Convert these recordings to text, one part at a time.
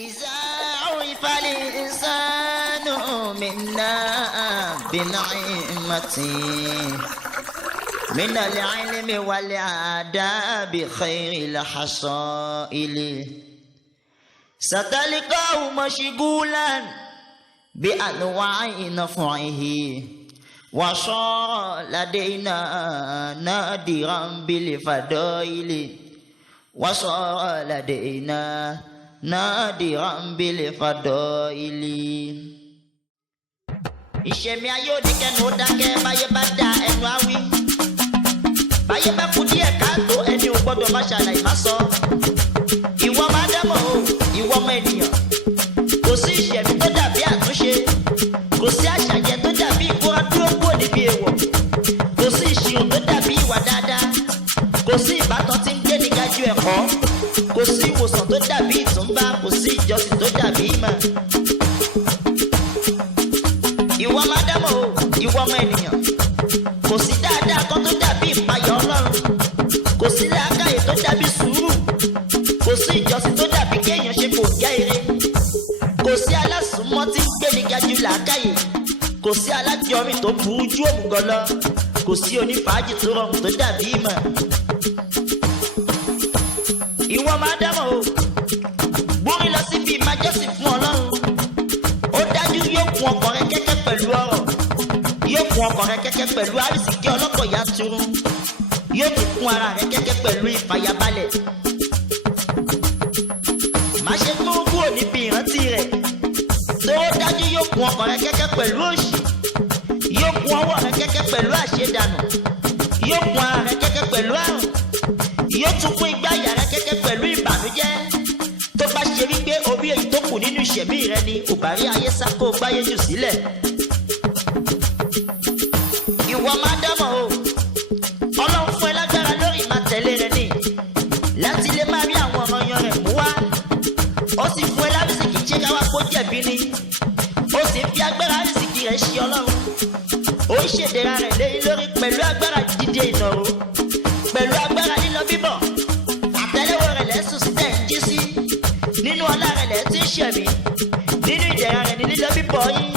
إذا عرف الإنسان منا بنعمته من العلم والآداب خير الحصائل ستلقاه مشغولا بأنواع نفعه وصار لدينا نادرا بالفضائل وصار لدينا نادرا بالفضائل. ìṣẹ̀mí ayé òde kẹ́nu ó dákẹ́ báyé bá da ẹnu àwí báyé bá kú díẹ̀ káàtó ẹni ò gbọ́dọ̀ má ṣàlàyé má sọ. ìwọ máa dámọ̀ o ìwọ ọmọ ènìyàn kò sí ìṣẹ̀mí tó dàbí àtúnṣe kò sí àṣàjẹ tó dàbí ìkóra dúró kúrò níbi èèwọ̀ kò sí ìṣirò tó dàbí ìwà dáadáa kò sí ìbátan tí ń gbé ní gájú ẹ̀kọ́ kò sí ìwòsàn tó dàbí ìtúnbá kò sí ìjọsìn tó dàbí ìmọ̀. ìwọ máa dámọ̀ o ìwọ ọmọ ènìyàn kò sí dáadáa kan tó dàbí ìpayà Ọlọ́run kò sí làákàyè tó dàbí sùúrù kò sí ìjọsìn tó dàbí kéèyàn ṣe kò gá ire kò sí alásùnmọ́ tí ń gbé ní gájú làákàyè kò sí alájọrin tó burú ju òmùgọ̀ lọ kò sí onífàájì tó rọrùn tó dàbí ìmọ̀. ìwọ máa dámọ̀ o gbórí lọ síbi ìmájọ́sìn fún Ọlọ́run ó dájú yóò kún ọkàn rẹ kẹ́kẹ́ pẹ̀lú ọrọ̀ yóò kún ọkàn rẹ kẹ́kẹ́ pẹ̀lú àrísìkí ọlọ́pọ̀ yanturu yóò tún kún ara rẹ kẹ́kẹ́ pẹ̀lú ìfàyàbalẹ̀. má ṣe gbóhùn kúrò níbi ìrántí rẹ̀ tó dájú yóò kún ọkàn rẹ kẹ́kẹ́ pẹ̀lú òṣì yóò kún ọwọ́ rẹ kẹ́kẹ́ pẹ̀lú àṣedànù yóò kún ara rẹ kẹ́kẹ́ pẹ̀lú àrùn yóò tún kún igbá àyà rẹ kẹ́kẹ́ pẹ̀lú ìbànújẹ́ tó bá ṣe wípé orí èyí tó kù nínú ìṣẹ̀mí rẹ ni ò bá rí ayé sá kó gbáyé jù sílẹ̀. ìwọ máa dámọ̀ o Ọlọ́run fún ẹ lágbára lórí ìmátẹ̀lé rẹ ni láti lè máa rí àwọn ọ̀ràn yan rẹ̀ mú wá ó sì fún ẹ lárísìkí ṣé káwá kó jẹ̀bi ni ó sì ń fi agbára àrísìkí rẹ̀ ṣe Ọlọ́run ó ń ṣèdèrà rẹ̀ léyìn lórí pẹ̀lú agbára dídé ìnàró pẹ̀lú agbára lílọ bíbọ̀ àtẹ́lẹwọ́ rẹ̀ lẹ́sùn sí tẹ̀ ń jí sí nínú ọlá rẹ̀ lẹ́ tí ń ṣẹ̀mí nínú ìdẹ̀ra rẹ̀ ní lílọ bíbọ̀ yín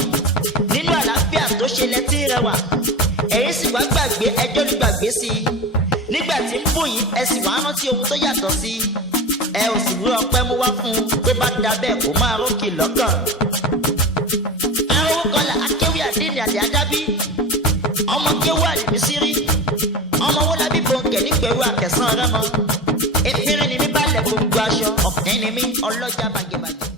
nínú àlàáfíà tó ṣe lẹ́tí rẹwà ẹ̀yin sì wá gbàgbé ẹjọ́ ní gbàgbé sí i nígbà tí ń bù yín ẹ sì wá rántí ohun tó yàtọ̀ sí ẹ ò sì rí ọpẹ́ mú wá fún un tó bá da bẹ́ẹ̀ kó máa rókè lọ́kàn. arówó kọlà akéwì àdínì àdé adábí ọmọ kéwù àlìmísírí ọmọ wọn lábí bòńkẹ nípẹ̀rú àkẹsàn rẹ mọ efirin ni mi bá lẹ̀ gbogbo aṣọ ọ̀kẹ́ ni mi ọlọ́jà bàjẹ́bàjẹ́.